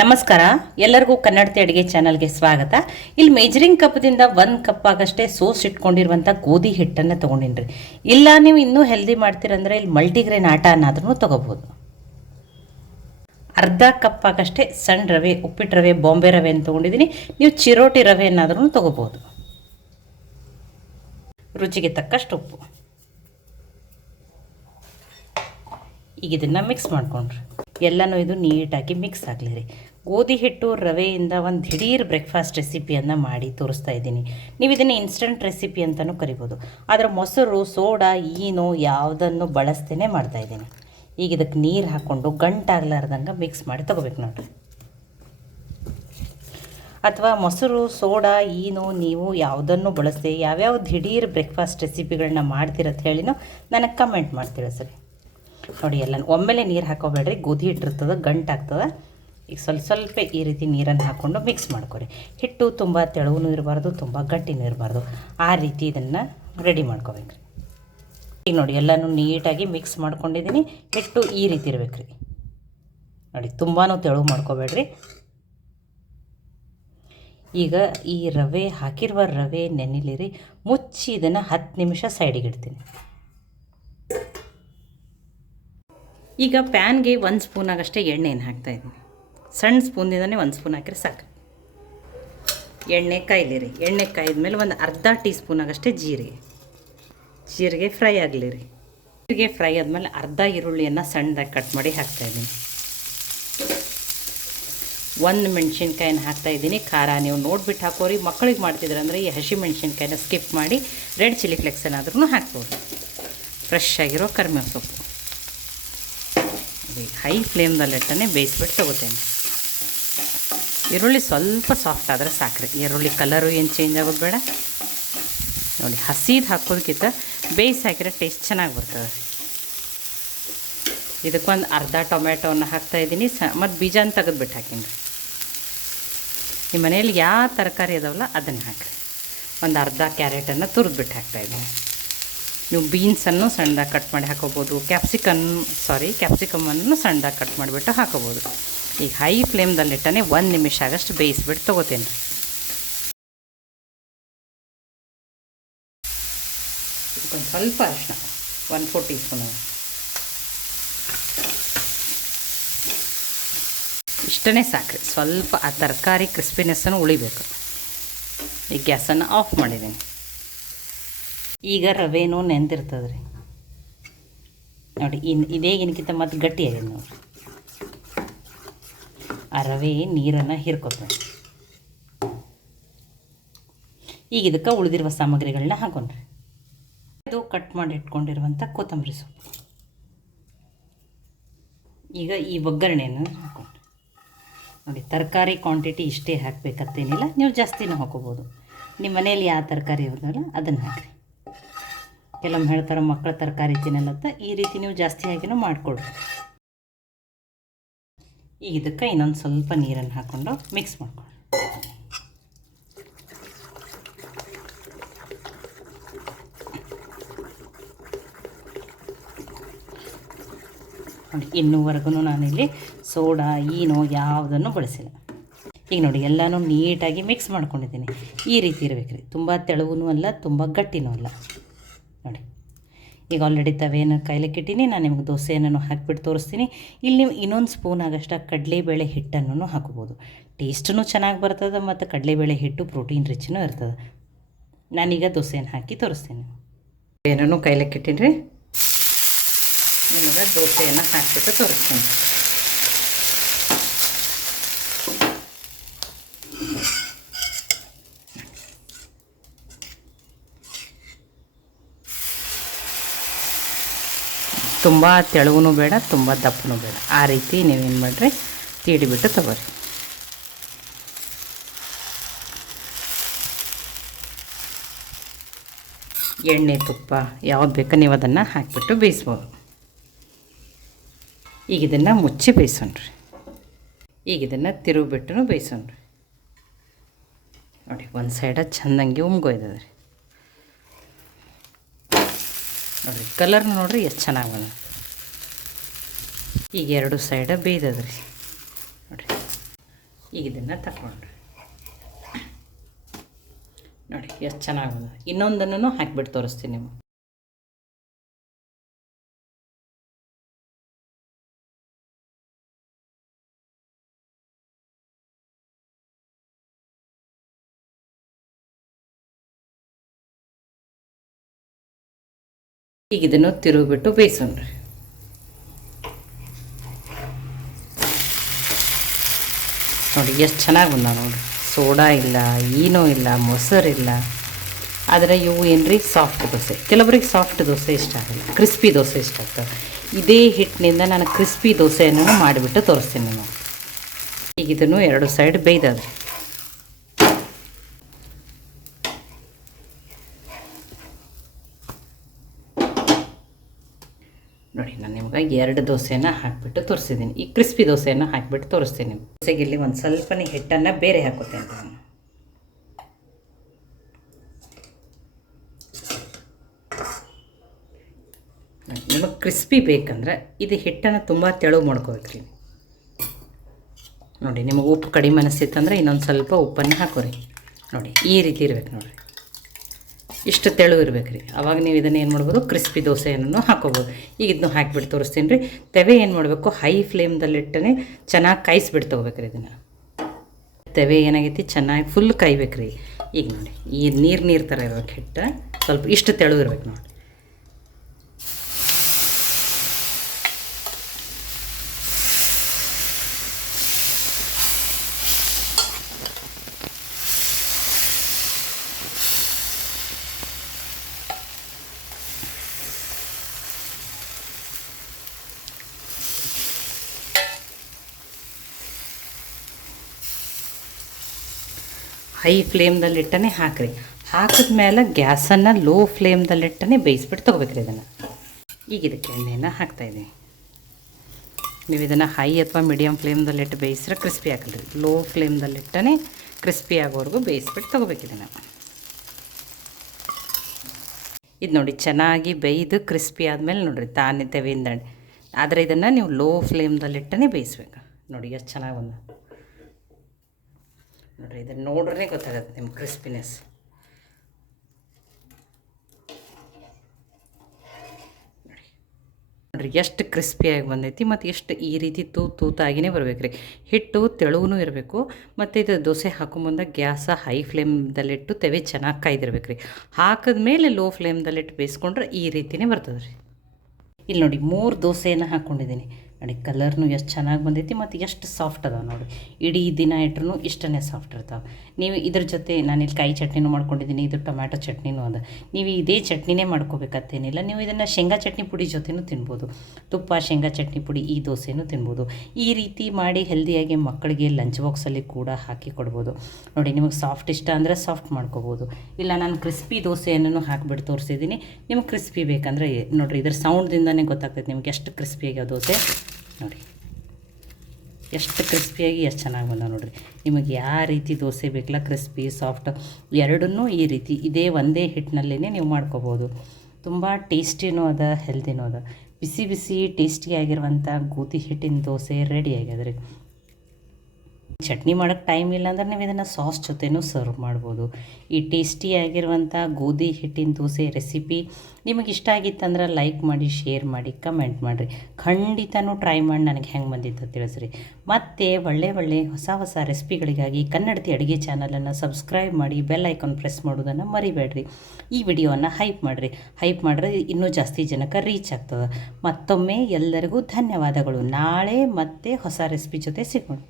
ನಮಸ್ಕಾರ, ಎಲ್ಲರಿಗೂ ಕನ್ನಡತಿ ಅಡುಗೆ ಚಾನಲ್ಗೆ ಸ್ವಾಗತ. ಇಲ್ಲಿ ಮೇಜರಿಂಗ್ ಕಪ್ದಿಂದ 1 ಕಪ್ ಆಗಷ್ಟೇ ಸೋಸ್ ಇಟ್ಕೊಂಡಿರುವಂಥ ಗೋಧಿ ಹಿಟ್ಟನ್ನು ತೊಗೊಂಡಿನ್ರಿ. ಇಲ್ಲ ನೀವು ಇನ್ನೂ ಹೆಲ್ದಿ ಮಾಡ್ತೀರಂದ್ರೆ ಇಲ್ಲಿ ಮಲ್ಟಿಗ್ರೇನ್ ಆಟ ಅನ್ನಾದ್ರೂ ತೊಗೋಬೋದು. ಅರ್ಧ ಕಪ್ ಆಗಷ್ಟೇ ಸಣ್ಣ ರವೆ, ಉಪ್ಪಿಟ್ಟು ರವೆ, ಬಾಂಬೆ ರವೆ ಅಂತ ತೊಗೊಂಡಿದ್ದೀನಿ. ನೀವು ಚಿರೋಟಿ ರವೆ ಏನಾದ್ರೂ ತೊಗೋಬೋದು. ರುಚಿಗೆ ತಕ್ಕಷ್ಟು ಉಪ್ಪು. ಈಗ ಇದನ್ನು ಮಿಕ್ಸ್ ಮಾಡ್ಕೊಂಡ್ರಿ. ಎಲ್ಲನೂ ಇದು ನೀಟಾಗಿ ಮಿಕ್ಸ್ ಆಗಲಿ ರೀ. ಗೋಧಿ ಹಿಟ್ಟು ರವೆಯಿಂದ ಒಂದು ದಿಢೀರ್ ಬ್ರೇಕ್ಫಾಸ್ಟ್ ರೆಸಿಪಿಯನ್ನು ಮಾಡಿ ತೋರಿಸ್ತಾ ಇದ್ದೀನಿ. ನೀವು ಇದನ್ನು ಇನ್ಸ್ಟಂಟ್ ರೆಸಿಪಿ ಅಂತಲೂ ಕರಿಬೋದು. ಆದರೆ ಮೊಸರು, ಸೋಡಾ, ಈನೋ ಯಾವುದನ್ನು ಬಳಸ್ತೇನೆ ಮಾಡ್ತಾಯಿದ್ದೀನಿ. ಈಗ ಇದಕ್ಕೆ ನೀರು ಹಾಕ್ಕೊಂಡು ಗಂಟಾಗ್ಲಾರ್ದಂಗೆ ಮಿಕ್ಸ್ ಮಾಡಿ ತೊಗೋಬೇಕು ನೋಡಿರಿ. ಅಥವಾ ಮೊಸರು, ಸೋಡಾ, ಈನೋ ನೀವು ಯಾವುದನ್ನು ಬಳಸ್ದೆ ಯಾವ್ಯಾವ ದಿಢೀರ್ ಬ್ರೇಕ್ಫಾಸ್ಟ್ ರೆಸಿಪಿಗಳನ್ನ ಮಾಡ್ತೀರಂತ ಹೇಳಿನೋ ನನಗೆ ಕಮೆಂಟ್ ಮಾಡ್ತೀರ ಸರಿ. ನೋಡಿ, ಎಲ್ಲ ಒಮ್ಮೆಲೆ ನೀರು ಹಾಕೋಬೇಡ್ರಿ, ಗೋಧಿ ಹಿಟ್ಟಿರ್ತದೆ, ಗಂಟಾಗ್ತದೆ. ಈಗ ಸ್ವಲ್ಪ ಈ ರೀತಿ ನೀರನ್ನು ಹಾಕ್ಕೊಂಡು ಮಿಕ್ಸ್ ಮಾಡ್ಕೊರಿ. ಹಿಟ್ಟು ತುಂಬ ತೆಳುವೂ ಇರಬಾರ್ದು, ತುಂಬ ಗಟ್ಟಿನೂ ಇರಬಾರ್ದು. ಆ ರೀತಿ ಇದನ್ನು ರೆಡಿ ಮಾಡ್ಕೋಬೇಕು ರೀ. ಈಗ ನೋಡಿ, ಎಲ್ಲನೂ ನೀಟಾಗಿ ಮಿಕ್ಸ್ ಮಾಡ್ಕೊಂಡಿದ್ದೀನಿ. ಹಿಟ್ಟು ಈ ರೀತಿ ಇರ್ಬೇಕು ರೀ. ನೋಡಿ, ತುಂಬಾ ತೆಳು ಮಾಡ್ಕೋಬೇಡ್ರಿ. ಈಗ ಈ ರವೆ ಹಾಕಿರುವ ರವೆ ನೆನೆಲಿರಿ. ಮುಚ್ಚಿ ಇದನ್ನು 10 ನಿಮಿಷ ಸೈಡಿಗೆ ಇಡ್ತೀನಿ. ಈಗ ಪ್ಯಾನ್ಗೆ 1 ಸ್ಪೂನಾಗಷ್ಟೇ ಎಣ್ಣೆಯನ್ನು ಹಾಕ್ತಾಯಿದ್ದೀನಿ. ಸಣ್ಣ ಸ್ಪೂನಿಂದನೇ 1 ಸ್ಪೂನ್ ಹಾಕಿದ್ರೆ ಸಾಕು. ಎಣ್ಣೆ ಕಾಯ್ಲಿರಿ. ಎಣ್ಣೆ ಕಾಯ್ದ್ಮೇಲೆ ಒಂದು ಅರ್ಧ ಟೀ ಸ್ಪೂನಾಗಷ್ಟೇ ಜೀರಿಗೆ ಫ್ರೈ ಆಗಲಿ ರೀ. ಜೀರಿಗೆ ಫ್ರೈ ಆದಮೇಲೆ ಅರ್ಧ ಈರುಳ್ಳಿಯನ್ನು ಸಣ್ಣದಾಗಿ ಕಟ್ ಮಾಡಿ ಹಾಕ್ತಾಯಿದ್ದೀನಿ. 1 ಮೆಣಸಿನ್ಕಾಯಿನ ಹಾಕ್ತಾಯಿದ್ದೀನಿ. ಖಾರ ನೀವು ನೋಡಿಬಿಟ್ಟು ಹಾಕೋರಿ. ಮಕ್ಕಳಿಗೆ ಮಾಡ್ತಿದ್ರಂದರೆ ಈ ಹಸಿ ಮೆಣಸಿನ್ಕಾಯಿನ ಸ್ಕಿಪ್ ಮಾಡಿ ರೆಡ್ ಚಿಲ್ಲಿ ಫ್ಲೆಕ್ಸ್ ಏನಾದ್ರೂ ಹಾಕ್ಬೋದು. ಫ್ರೆಶ್ ಆಗಿರೋ ಕರಿಬೇವು ಸೊಪ್ಪು. ಹೈ ಫ್ಲೇಮ್ದಲ್ಲಿಟ್ಟನೆ ಬೇಯಿಸ್ಬಿಟ್ಟು ತೊಗೋತೇನೆ. ಈರುಳ್ಳಿ ಸ್ವಲ್ಪ ಸಾಫ್ಟ್ ಆದರೆ ಸಾಕ್ರಿ. ಈರುಳ್ಳಿ ಕಲರು ಏನು ಚೇಂಜ್ ಆಗೋದು ಬೇಡ. ನೋಡಿ, ಹಸಿದು ಹಾಕೋದಕ್ಕಿಂತ ಬೇಯಿಸಿ ಹಾಕಿದ್ರೆ ಟೇಸ್ಟ್ ಚೆನ್ನಾಗಿ ಬರ್ತದೆ. ಇದಕ್ಕೊಂದು ಅರ್ಧ ಟೊಮೆಟೊವನ್ನು ಹಾಕ್ತಾಯಿದ್ದೀನಿ. ಮತ್ತು ಬೀಜನ ತೆಗೆದುಬಿಟ್ಟು ಹಾಕೀನಿ ರೀ. ನಿಮ್ಮ ಮನೇಲಿ ಯಾವ ತರಕಾರಿ ಅದಾವಲ್ಲ ಅದನ್ನು ಹಾಕಿರಿ. ಒಂದು ಅರ್ಧ ಕ್ಯಾರೆಟನ್ನು ತುರಿದ್ಬಿಟ್ಟು ಹಾಕ್ತಾಯಿದ್ದೀನಿ. ನೀವು ಬೀನ್ಸನ್ನು ಸಣ್ಣದಾಗಿ ಕಟ್ ಮಾಡಿ ಹಾಕೋಬೋದು. ಕ್ಯಾಪ್ಸಿಕಮನ್ನು ಸಣ್ಣದಾಗಿ ಕಟ್ ಮಾಡಿಬಿಟ್ಟು ಹಾಕೋಬೋದು. ಈಗ ಹೈ ಫ್ಲೇಮ್ದಲ್ಲಿಟ್ಟನೆ 1 ನಿಮಿಷ ಆಗಷ್ಟು ಬೇಯಿಸ್ಬಿಟ್ಟು ತೊಗೋತೇನೆ. ಇದಕ್ಕೊಂದು ಸ್ವಲ್ಪ ಅರಿಶಿನ, 1/4 ಟೀ ಸ್ಪೂನ್. ಇಷ್ಟೇ ಸಾಕ್ರಿ. ಸ್ವಲ್ಪ ಆ ತರಕಾರಿ ಕ್ರಿಸ್ಪಿನೆಸ್ಸನ್ನು ಉಳಿಬೇಕು. ಈಗ ಗ್ಯಾಸನ್ನು ಆಫ್ ಮಾಡಿದ್ದೀನಿ. ಈಗ ರವೆನೂ ನೆಂದಿರ್ತದೆ ರೀ. ನೋಡಿ, ಇದೇ ಏನಕ್ಕಿಂತ ಮತ್ತು ಗಟ್ಟಿಯಾಗಿದೆ ನೋಡಿ. ಆ ರವೆ ನೀರನ್ನು ಹೀರ್ಕೊತಾರೆ. ಈಗ ಇದಕ್ಕೆ ಉಳಿದಿರುವ ಸಾಮಗ್ರಿಗಳನ್ನ ಹಾಕೊಂಡ್ರಿ. ಇದು ಕಟ್ ಮಾಡಿ ಇಟ್ಕೊಂಡಿರುವಂಥ ಕೊತ್ತಂಬರಿ ಸೊಪ್ಪು. ಈಗ ಈ ಒಗ್ಗರಣೆಯನ್ನು ಹಾಕೊಂಡ್ರಿ. ನೋಡಿ, ತರಕಾರಿ ಕ್ವಾಂಟಿಟಿ ಇಷ್ಟೇ ಹಾಕಬೇಕಂತೇನಿಲ್ಲ. ನೀವು ಜಾಸ್ತಿನೂ ಹಾಕೋಬೋದು. ನಿಮ್ಮ ಮನೇಲಿ ಯಾವ ತರಕಾರಿ ಇರೋದಲ್ಲ ಅದನ್ನು ಹಾಕಿರಿ. ಕೆಲವೊಮ್ಮೆ ಹೇಳ್ತಾರೆ ಮಕ್ಕಳ ತರಕಾರಿ ತಿನ್ನಲ್ಲತ್ತ. ಈ ರೀತಿ ನೀವು ಜಾಸ್ತಿ ಹಾಕಿನೂ ಮಾಡಿಕೊಡ್ರಿ. ಈಗ ಇದಕ್ಕೆ ಇನ್ನೊಂದು ಸ್ವಲ್ಪ ನೀರನ್ನು ಹಾಕ್ಕೊಂಡು ಮಿಕ್ಸ್ ಮಾಡ್ಕೊಳ್ಳಿ. ನೋಡಿ, ಇನ್ನೂವರೆಗೂ ನಾನಿಲ್ಲಿ ಸೋಡಾ, ಈನೋ ಯಾವುದನ್ನು ಬಳಸಿಲ್ಲ. ಈಗ ನೋಡಿ, ಎಲ್ಲನೂ ನೀಟಾಗಿ ಮಿಕ್ಸ್ ಮಾಡ್ಕೊಂಡಿದ್ದೀನಿ. ಈ ರೀತಿ ಇರಬೇಕು ರೀ. ತುಂಬ ತೆಳುವೂ ಅಲ್ಲ, ತುಂಬ ಗಟ್ಟಿನೂ ಅಲ್ಲ. ನೋಡಿ, ಈಗ ಆಲ್ರೆಡಿ ತವೆಯನ್ನು ಕಾಯ್ಲಿಕ್ಕೆ ಇಟ್ಟೀನಿ. ನಾನು ನಿಮ್ಗೆ ದೋಸೆಯನ್ನು ಹಾಕಿಬಿಟ್ಟು ತೋರಿಸ್ತೀನಿ. ಇಲ್ಲಿ ನೀವು ಇನ್ನೊಂದು ಸ್ಪೂನ್ ಆಗಷ್ಟು ಕಡಲೆಬೇಳೆ ಹಿಟ್ಟನ್ನು ಹಾಕೋಬೋದು. ಟೇಸ್ಟೂ ಚೆನ್ನಾಗಿ ಬರ್ತದೆ ಮತ್ತು ಕಡಲೆಬೇಳೆ ಹಿಟ್ಟು ಪ್ರೋಟೀನ್ ರಿಚ್ನೂ ಇರ್ತದೆ. ನಾನೀಗ ದೋಸೆಯನ್ನು ಹಾಕಿ ತೋರಿಸ್ತೀನಿ. ಏನೂ ಕಾಯ್ಲಿಕ್ಕೆ ಇಟ್ಟೀನಿ ರೀ. ನಿಮಗೆ ದೋಸೆಯನ್ನು ಹಾಕಿಬಿಟ್ಟು ತೋರಿಸ್ತೀನಿ. ತುಂಬ ತೆಳುವೂ ಬೇಡ, ತುಂಬ ದಪ್ಪನೂ ಬೇಡ. ಆ ರೀತಿ ನೀವೇನು ಮಾಡಿರಿ, ತೀಡಿಬಿಟ್ಟು ತಗೋರಿ. ಎಣ್ಣೆ, ತುಪ್ಪ ಯಾವ್ದು ಬೇಕೋ ನೀವು ಅದನ್ನು ಹಾಕಿಬಿಟ್ಟು ಬೇಯಿಸ್ಬೋದು. ಈಗ ಇದನ್ನು ಮುಚ್ಚಿ ಬೇಯಿಸೋಣ್ರಿ. ಈಗ ಇದನ್ನು ತಿರುಗಿಬಿಟ್ಟು ಬೇಯಿಸೋಣ್ರಿ. ನೋಡಿ, ಒಂದು ಸೈಡ ಚೆಂದಂಗೆ ಉಮ್ಗೊಯ್ದದ ರೀ. ನೋಡಿರಿ, ಕಲರ್ನ ನೋಡಿರಿ ಎಷ್ಟು ಚೆನ್ನಾಗಿ ಬಂದ. ಈಗ 2 ಸೈಡ ಬೇಯ್ದದ್ರಿ. ನೋಡಿರಿ, ಈಗ ಇದನ್ನು ತಗೊಂಡ್ರೆ ನೋಡಿ ಎಷ್ಟು ಚೆನ್ನಾಗಿ ಬಂದ. ಇನ್ನೊಂದನ್ನು ಹಾಕಿಬಿಟ್ಟು ತೋರಿಸ್ತೀನಿ ನೀವು. ಈಗ ಇದನ್ನು ತಿರುಗಿಬಿಟ್ಟು ಬೇಯಿಸೋಣ್ರಿ. ನೋಡಿ ಎಷ್ಟು ಚೆನ್ನಾಗಿ ಬಂದ ನೋಡಿ. ಸೋಡಾ ಇಲ್ಲ, ಏನೂ ಇಲ್ಲ, ಮೊಸರಿಲ್ಲ. ಆದರೆ ಇವು ಏನ್ರಿ ಸಾಫ್ಟ್ ದೋಸೆ. ಕೆಲವರಿಗೆ ಸಾಫ್ಟ್ ದೋಸೆ ಇಷ್ಟ ಆಗಲ್ಲ, ಕ್ರಿಸ್ಪಿ ದೋಸೆ ಇಷ್ಟ ಆಗ್ತದೆ. ಇದೇ ಹಿಟ್ಟಿನಿಂದ ನಾನು ಕ್ರಿಸ್ಪಿ ದೋಸೆಯನ್ನು ಮಾಡಿಬಿಟ್ಟು ತೋರಿಸ್ತೀನಿ ನಾನು. ಈಗ ಇದನ್ನು 2 ಸೈಡ್ ಬೇಯ್ದದ್ರಿ. ನೋಡಿ ನಾನು ನಿಮ್ಗೆ 2 ದೋಸೆಯನ್ನು ಹಾಕಿಬಿಟ್ಟು ತೋರಿಸಿದ್ದೀನಿ. ಈ ಕ್ರಿಸ್ಪಿ ದೋಸೆಯನ್ನು ಹಾಕಿಬಿಟ್ಟು ತೋರಿಸ್ತೀನಿ. ದೋಸೆಗೆ ಇಲ್ಲಿ ಒಂದು ಸ್ವಲ್ಪನೇ ಹಿಟ್ಟನ್ನು ಬೇರೆ ಹಾಕುತ್ತೇನೆ ನಾನು. ನಿಮಗೆ ಕ್ರಿಸ್ಪಿ ಬೇಕಂದ್ರೆ ಇದು ಹಿಟ್ಟನ್ನು ತುಂಬ ತೆಳು ಮಾಡ್ಕೋಬೇಕ್ರಿ. ನೋಡಿ ನಿಮಗೆ ಉಪ್ಪು ಕಡಿಮೆ ಅನಿಸ್ತಿತ್ತಂದ್ರೆ ಇನ್ನೊಂದು ಸ್ವಲ್ಪ ಉಪ್ಪನ್ನು ಹಾಕೋರಿ. ನೋಡಿ ಈ ರೀತಿ ಇರ್ಬೇಕು ನೋಡಿರಿ, ಇಷ್ಟು ತೆಳು ಇರ್ಬೇಕು ರೀ. ಆವಾಗ ನೀವು ಇದನ್ನು ಏನು ಮಾಡ್ಬೋದು, ಕ್ರಿಸ್ಪಿ ದೋಸೆಯನ್ನು ಹಾಕೋಬೋದು. ಈಗ ಇದನ್ನು ಹಾಕಿಬಿಟ್ಟು ತೋರಿಸ್ತೀನಿ ರೀ. ತವೆ ಏನು ಮಾಡಬೇಕು, ಹೈ ಫ್ಲೇಮ್ದಲ್ಲಿಟ್ಟನೆ ಚೆನ್ನಾಗಿ ಕಾಯಿಸ್ಬಿಟ್ಟು ತೊಗೋಬೇಕ್ರಿ. ಇದನ್ನು ತವೆ ಏನಾಗೈತಿ ಚೆನ್ನಾಗಿ ಫುಲ್ ಕಾಯ್ಬೇಕ್ರಿ. ಈಗ ನೋಡಿ ಈ ನೀರು ಥರ ಇರ್ಬೇಕು ಹಿಟ್ಟು, ಸ್ವಲ್ಪ ಇಷ್ಟು ತೆಳು ಇರ್ಬೇಕು ನೋಡಿ. ಹೈ ಫ್ಲೇಮ್ದಲ್ಲಿಟ್ಟನೆ ಹಾಕಿರಿ. ಹಾಕಿದ್ಮೇಲೆ ಗ್ಯಾಸನ್ನು ಲೋ ಫ್ಲೇಮ್ದಲ್ಲಿಟ್ಟನೆ ಬೇಯಿಸ್ಬಿಟ್ಟು ತೊಗೋಬೇಕ್ರಿ ಇದನ್ನು. ಈಗ ಇದಕ್ಕೆ ಎಣ್ಣೆಯನ್ನು ಹಾಕ್ತಾಯಿದ್ದೀನಿ. ನೀವು ಇದನ್ನು ಹೈ ಅಥವಾ ಮೀಡಿಯಮ್ ಫ್ಲೇಮ್ದಲ್ಲಿಟ್ಟು ಬೇಯಿಸ್ರೆ ಕ್ರಿಸ್ಪಿ ಆಗಲ್ರಿ. ಲೋ ಫ್ಲೇಮ್ದಲ್ಲಿಟ್ಟನೆ ಕ್ರಿಸ್ಪಿ ಆಗೋವರೆಗೂ ಬೇಯಿಸ್ಬಿಟ್ಟು ತೊಗೋಬೇಕು ಇದನ್ನು. ಇದು ನೋಡಿ ಚೆನ್ನಾಗಿ ಬೇಯ್ದು ಕ್ರಿಸ್ಪಿ ಆದಮೇಲೆ ನೋಡಿರಿ ತಾನೇ ತವೆಯಿಂದ. ಆದರೆ ಇದನ್ನು ನೀವು ಲೋ ಫ್ಲೇಮ್ದಲ್ಲಿಟ್ಟನೆ ಬೇಯಿಸ್ಬೇಕು. ನೋಡಿ ಎಷ್ಟು ಚೆನ್ನಾಗಿ ಬಂದ ನೋಡಿರಿ. ಇದನ್ನು ನೋಡ್ರೇ ಗೊತ್ತಾಗುತ್ತೆ ನಿಮ್ಮ ಕ್ರಿಸ್ಪಿನೆಸ್. ನೋಡಿರಿ ಎಷ್ಟು ಕ್ರಿಸ್ಪಿಯಾಗಿ ಬಂದೈತಿ. ಮತ್ತು ಎಷ್ಟು ಈ ರೀತಿ ತೂತಾಗಿಯೇ ಬರ್ಬೇಕು ರೀ. ಹಿಟ್ಟು ತೆಳುವೂ ಇರಬೇಕು. ಮತ್ತು ಇದು ದೋಸೆ ಹಾಕೋ ಮುಂದೆ ಗ್ಯಾಸ ಹೈ ಫ್ಲೇಮ್ದಲ್ಲಿಟ್ಟು ತವೆ ಚೆನ್ನಾಗಿ ಕಾಯ್ದಿರ್ಬೇಕು ರೀ. ಹಾಕಿದ್ಮೇಲೆ ಲೋ ಫ್ಲೇಮ್ದಲ್ಲಿಟ್ಟು ಬೇಯಿಸ್ಕೊಂಡ್ರೆ ಈ ರೀತಿಯೇ ಬರ್ತದೆ ರೀ. ಇಲ್ಲಿ ನೋಡಿ 3 ದೋಸೆಯನ್ನು ಹಾಕ್ಕೊಂಡಿದ್ದೀನಿ. ನೋಡಿ ಕಲರ್ನು ಎಷ್ಟು ಚೆನ್ನಾಗಿ ಬಂದೈತಿ ಮತ್ತು ಎಷ್ಟು ಸಾಫ್ಟ್ ಅದಾವೆ ನೋಡಿ. ಇಡೀ ದಿನ ಇಟ್ರೂ ಇಷ್ಟನೇ ಸಾಫ್ಟ್ ಇರ್ತಾವೆ. ನೀವು ಇದ್ರ ಜೊತೆ ನಾನಿಲ್ಲಿ ಕಾಯಿ ಚಟ್ನಿನೂ ಮಾಡ್ಕೊಂಡಿದ್ದೀನಿ, ಇದು ಟೊಮ್ಯಾಟೊ ಚಟ್ನಿನೂ ಅದ. ನೀವು ಇದೇ ಚಟ್ನಿನೇ ಮಾಡ್ಕೋಬೇಕತ್ತೇನಿಲ್ಲ. ನೀವು ಇದನ್ನು ಶೇಂಗಾ ಚಟ್ನಿ ಪುಡಿ ಜೊತೆನೂ ತಿನ್ಬೋದು. ತುಪ್ಪ ಶೇಂಗಾ ಚಟ್ನಿ ಪುಡಿ ಈ ದೋಸೆನೂ ತಿನ್ಬೋದು. ಈ ರೀತಿ ಮಾಡಿ ಹೆಲ್ದಿಯಾಗಿ ಮಕ್ಕಳಿಗೆ ಲಂಚ್ ಬಾಕ್ಸಲ್ಲಿ ಕೂಡ ಹಾಕಿ ಕೊಡ್ಬೋದು. ನೋಡಿ ನಿಮಗೆ ಸಾಫ್ಟ್ ಇಷ್ಟ ಅಂದರೆ ಸಾಫ್ಟ್ ಮಾಡ್ಕೋಬೋದು. ಇಲ್ಲ ನಾನು ಕ್ರಿಸ್ಪಿ ದೋಸೆಯನ್ನು ಹಾಕಿಬಿಟ್ಟು ತೋರಿಸಿದ್ದೀನಿ. ನಿಮಗೆ ಕ್ರಿಸ್ಪಿ ಬೇಕಂದರೆ ನೋಡಿರಿ ಇದ್ರ ಸೌಂಡ್ದಿಂದನೇ ಗೊತ್ತಾಗ್ತೈತೆ ನಿಮ್ಗೆ ಎಷ್ಟು ಕ್ರಿಸ್ಪಿಯಾಗಿ ದೋಸೆ. ನೋಡಿ ಎಷ್ಟು ಕ್ರಿಸ್ಪಿಯಾಗಿ ಎಷ್ಟು ಚೆನ್ನಾಗಿ ಬಂದ ನೋಡಿರಿ. ನಿಮಗೆ ಯಾವ ರೀತಿ ದೋಸೆ ಬೇಕಲ್ಲ, ಕ್ರಿಸ್ಪಿ ಸಾಫ್ಟ್ ಎರಡನ್ನೂ ಈ ರೀತಿ ಇದೇ ಒಂದೇ ಹಿಟ್ಟಿನಲ್ಲೇ ನೀವು ಮಾಡ್ಕೋಬೋದು. ತುಂಬ ಟೇಸ್ಟಿನೂ ಅದ, ಹೆಲ್ದಿನೂ ಅದ. ಬಿಸಿ ಬಿಸಿ ಟೇಸ್ಟಿಯಾಗಿರುವಂಥ ಗೋಧಿ ಹಿಟ್ಟಿನ ದೋಸೆ ರೆಡಿ ಆಗ್ಯದ್ರಿ. ಚಟ್ನಿ ಮಾಡೋಕ್ಕೆ ಟೈಮ್ ಇಲ್ಲ ಅಂದ್ರೆ ನೀವು ಇದನ್ನು ಸಾಸ್ ಜೊತೆನೂ ಸರ್ವ್ ಮಾಡ್ಬೋದು. ಈ ಟೇಸ್ಟಿಯಾಗಿರುವಂಥ ಗೋಧಿ ಹಿಟ್ಟಿನ ದೋಸೆ ರೆಸಿಪಿ ನಿಮಗೆ ಇಷ್ಟ ಆಗಿತ್ತಂದ್ರೆ ಲೈಕ್ ಮಾಡಿ, ಶೇರ್ ಮಾಡಿ, ಕಮೆಂಟ್ ಮಾಡಿರಿ. ಖಂಡಿತನೂ ಟ್ರೈ ಮಾಡಿ ನನಗೆ ಹೆಂಗೆ ಬಂದಿತ್ತು ತಿಳಿಸ್ರಿ. ಮತ್ತು ಒಳ್ಳೆ ಹೊಸ ರೆಸಿಪಿಗಳಿಗಾಗಿ ಕನ್ನಡತಿ ಅಡುಗೆ ಚಾನಲನ್ನು ಸಬ್ಸ್ಕ್ರೈಬ್ ಮಾಡಿ, ಬೆಲ್ ಐಕಾನ್ ಪ್ರೆಸ್ ಮಾಡೋದನ್ನು ಮರಿಬೇಡ್ರಿ. ಈ ವಿಡಿಯೋವನ್ನು ಹೈಪ್ ಮಾಡಿದ್ರೆ ಇನ್ನೂ ಜಾಸ್ತಿ ಜನಕ್ಕೆ ರೀಚ್ ಆಗ್ತದೆ. ಮತ್ತೊಮ್ಮೆ ಎಲ್ಲರಿಗೂ ಧನ್ಯವಾದಗಳು. ನಾಳೆ ಮತ್ತೆ ಹೊಸ ರೆಸಿಪಿ ಜೊತೆ ಸಿಗೋಣ.